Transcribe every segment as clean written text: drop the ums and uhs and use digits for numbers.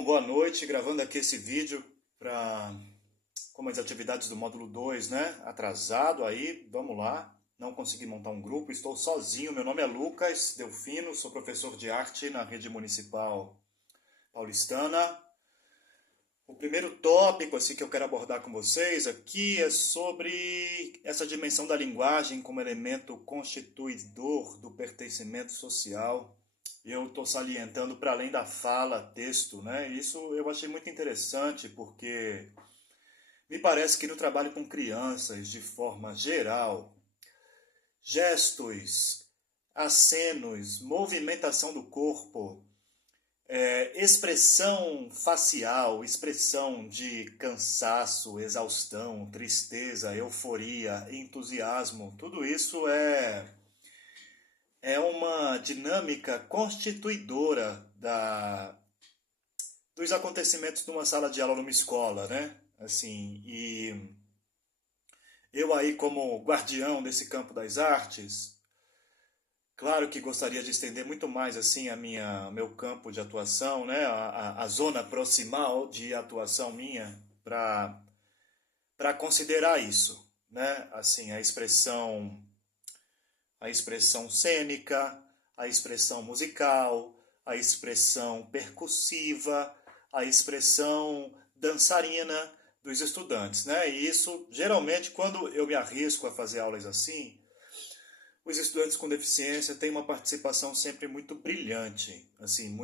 Bom, boa noite, gravando aqui esse vídeo para como as atividades do módulo 2, né? Atrasado aí, vamos lá. Não consegui montar um grupo, estou sozinho. Meu nome é Lucas Delfino, sou professor de arte na rede municipal paulistana. O primeiro tópico assim, que eu quero abordar com vocês aqui é sobre essa dimensão da linguagem como elemento constituidor do pertencimento social. Eu estou salientando para além da fala, texto, né? Isso eu achei muito interessante porque me parece que no trabalho com crianças, de forma geral, gestos, acenos, movimentação do corpo, expressão facial, expressão de cansaço, exaustão, tristeza, euforia, entusiasmo, tudo isso é uma dinâmica constituidora dos acontecimentos numa sala de aula, numa escola, né? Assim, e eu aí como guardião desse campo das artes, claro que gostaria de estender muito mais assim meu campo de atuação, né? A zona proximal de atuação minha para considerar isso, né? Assim, a expressão cênica, a expressão musical, a expressão percussiva, a expressão dançarina dos estudantes, né? E isso, geralmente, quando eu me arrisco a fazer aulas assim, os estudantes com deficiência têm uma participação sempre muito brilhante, assim,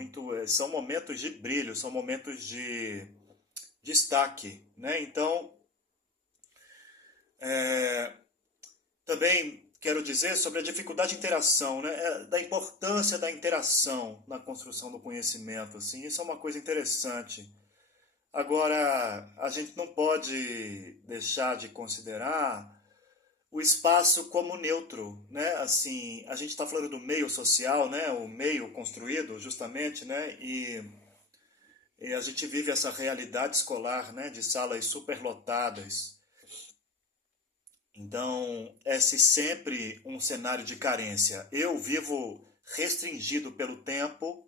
são momentos de brilho, são momentos de destaque, né? Então, também quero dizer sobre a dificuldade de interação, né? Da importância da interação na construção do conhecimento. Assim, isso é uma coisa interessante. Agora, a gente não pode deixar de considerar o espaço como neutro, né? Assim, a gente está falando do meio social, né? O meio construído, justamente, né? E a gente vive essa realidade escolar, né? De salas superlotadas. Então, é-se sempre um cenário de carência. Eu vivo restringido pelo tempo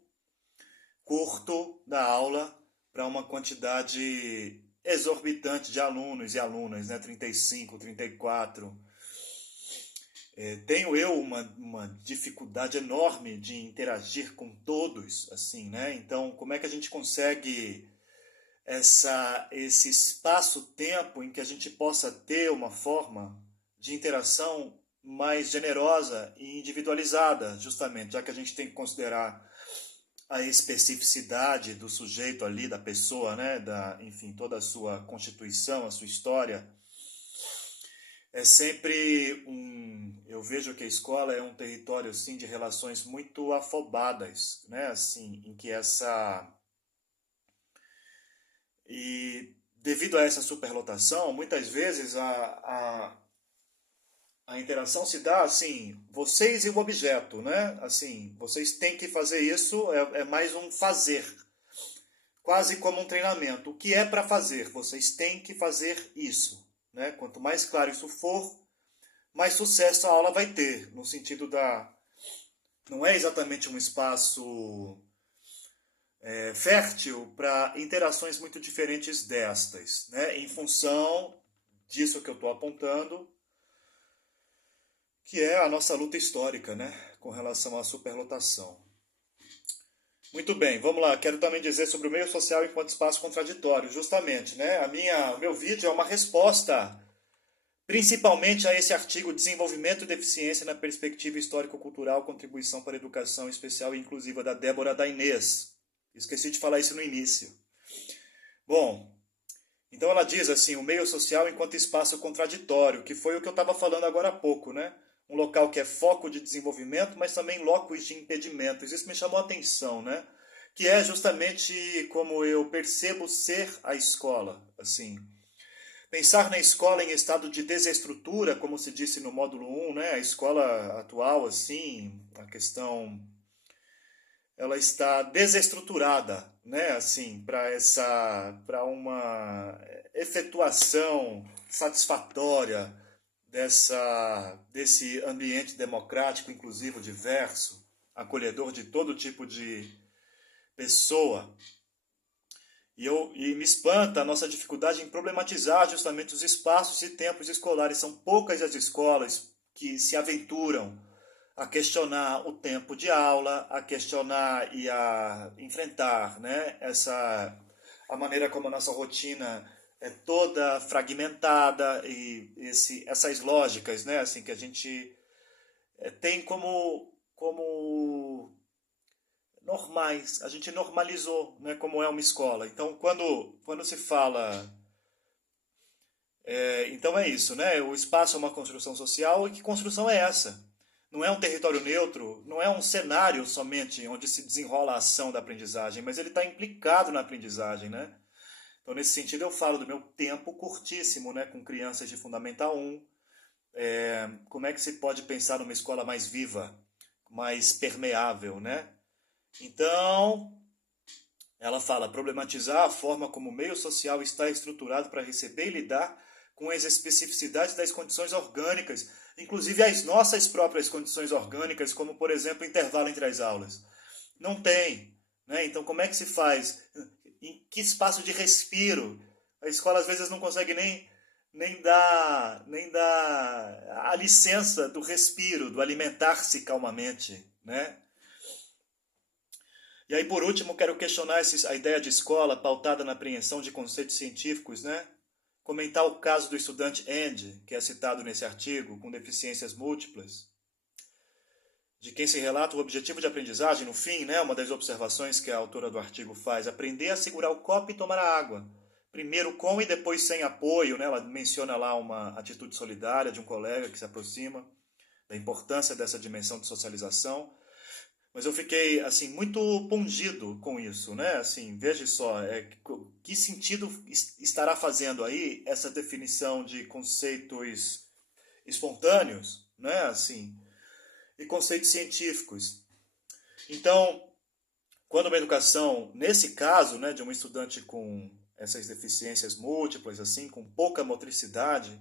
curto da aula para uma quantidade exorbitante de alunos e alunas, né? 35, 34. Tenho eu uma dificuldade enorme de interagir com todos, assim, né? Então, como é que a gente consegue esse espaço-tempo em que a gente possa ter uma forma de interação mais generosa e individualizada, justamente, já que a gente tem que considerar a especificidade do sujeito ali, da pessoa, né, enfim, toda a sua constituição, a sua história. Eu vejo que a escola é um território assim de relações muito afobadas, né, assim, em que e devido a essa superlotação, muitas vezes a interação se dá assim, vocês e o objeto, né? Assim, vocês têm que fazer isso, é mais um fazer, quase como um treinamento. O que é para fazer? Vocês têm que fazer isso, né? Quanto mais claro isso for, mais sucesso a aula vai ter, no sentido não é exatamente um espaço fértil para interações muito diferentes destas, né? Em função disso que eu estou apontando, que é a nossa luta histórica, né? Com relação à superlotação. Muito bem, vamos lá. Quero também dizer sobre o meio social enquanto espaço contraditório, justamente, né? O meu vídeo é uma resposta principalmente a esse artigo Desenvolvimento e Deficiência na Perspectiva Histórico-Cultural, Contribuição para a Educação Especial e Inclusiva, da Débora Dainês. Esqueci de falar isso no início. Bom, então ela diz assim, o meio social enquanto espaço contraditório, que foi o que eu estava falando agora há pouco, né? Um local que é foco de desenvolvimento, mas também locus de impedimentos. Isso me chamou a atenção, né? Que é justamente como eu percebo ser a escola, assim. Pensar na escola em estado de desestrutura, como se disse no módulo 1, né? A escola atual, assim, a questão ela está desestruturada, né? Assim, para uma efetuação satisfatória desse ambiente democrático, inclusivo, diverso, acolhedor de todo tipo de pessoa. E me espanta a nossa dificuldade em problematizar justamente os espaços e tempos escolares. São poucas as escolas que se aventuram a questionar o tempo de aula, a questionar e a enfrentar, né, a maneira como a nossa rotina é toda fragmentada e essas lógicas, né, assim, que a gente tem como normais, a gente normalizou, né, como é uma escola. Então, quando se fala, então é isso, né? O espaço é uma construção social e que construção é essa? Não é um território neutro, não é um cenário somente onde se desenrola a ação da aprendizagem, mas ele está implicado na aprendizagem, né? Então, nesse sentido, eu falo do meu tempo curtíssimo, né, com crianças de Fundamental 1. Como é que se pode pensar numa escola mais viva, mais permeável, né? Então, ela fala problematizar a forma como o meio social está estruturado para receber e lidar com as especificidades das condições orgânicas, inclusive as nossas próprias condições orgânicas, como, por exemplo, o intervalo entre as aulas. Não tem. Né? Então, como é que se faz? Em que espaço de respiro? A escola, às vezes, não consegue nem dar a licença do respiro, do alimentar-se calmamente, né? E aí, por último, quero questionar a ideia de escola pautada na apreensão de conceitos científicos, né? Comentar o caso do estudante Andy, que é citado nesse artigo, com deficiências múltiplas, de quem se relata o objetivo de aprendizagem, no fim, né, uma das observações que a autora do artigo faz, aprender a segurar o copo e tomar a água. Primeiro com e depois sem apoio, né? Ela menciona lá uma atitude solidária de um colega que se aproxima da importância dessa dimensão de socialização. Mas eu fiquei assim muito pungido com isso, né? Assim, veja só, que sentido estará fazendo aí essa definição de conceitos espontâneos, né? Assim, e conceitos científicos. Então, quando uma educação, nesse caso, né, de um estudante com essas deficiências múltiplas, assim, com pouca motricidade,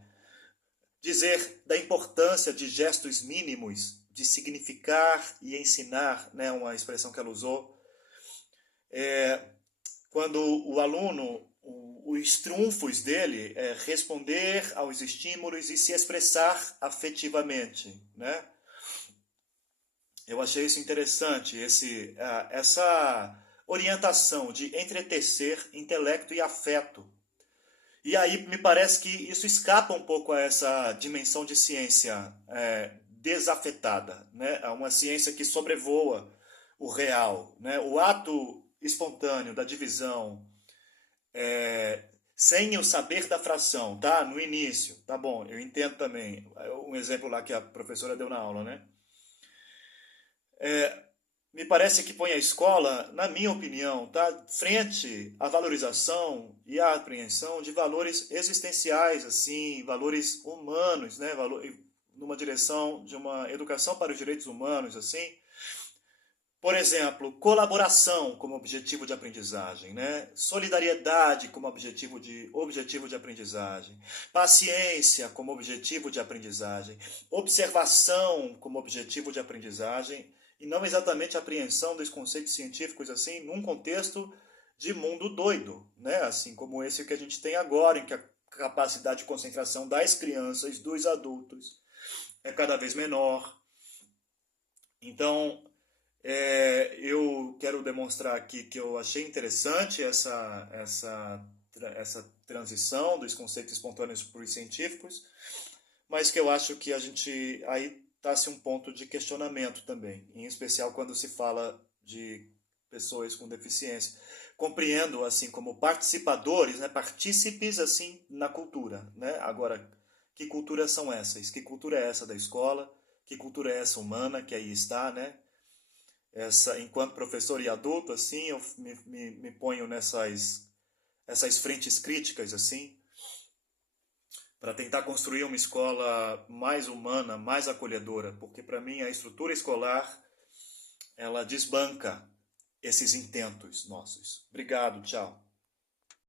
dizer da importância de gestos mínimos, de significar e ensinar, né, uma expressão que ela usou, quando o aluno, os trunfos dele é responder aos estímulos e se expressar afetivamente, né? Eu achei isso interessante, essa orientação de entretecer intelecto e afeto. E aí me parece que isso escapa um pouco a essa dimensão de ciência desafetada, né? A uma ciência que sobrevoa o real, né? O ato espontâneo da divisão, sem o saber da fração, tá? No início, tá bom, eu entendo também. Um exemplo lá que a professora deu na aula, né? Me parece que põe a escola, na minha opinião, tá, frente à valorização e à apreensão de valores existenciais, assim, valores humanos, né, numa direção de uma educação para os direitos humanos, assim. Por exemplo, colaboração como objetivo de aprendizagem, né? Solidariedade como objetivo de aprendizagem, paciência como objetivo de aprendizagem, observação como objetivo de aprendizagem, e não exatamente a apreensão dos conceitos científicos assim num contexto de mundo doido, né? Assim como esse que a gente tem agora, em que a capacidade de concentração das crianças, dos adultos é cada vez menor. Então, eu quero demonstrar aqui que eu achei interessante essa transição dos conceitos espontâneos para os científicos, mas que eu acho que a gente aí está-se um ponto de questionamento também, em especial quando se fala de pessoas com deficiência. Compreendo assim como participadores, né, partícipes assim na cultura, né? Agora, que culturas são essas? Que cultura é essa da escola? Que cultura é essa humana que aí está, né? Enquanto professor e adulto, assim, eu me ponho essas frentes críticas, assim, para tentar construir uma escola mais humana, mais acolhedora, porque para mim a estrutura escolar ela desbanca esses intentos nossos. Obrigado, tchau.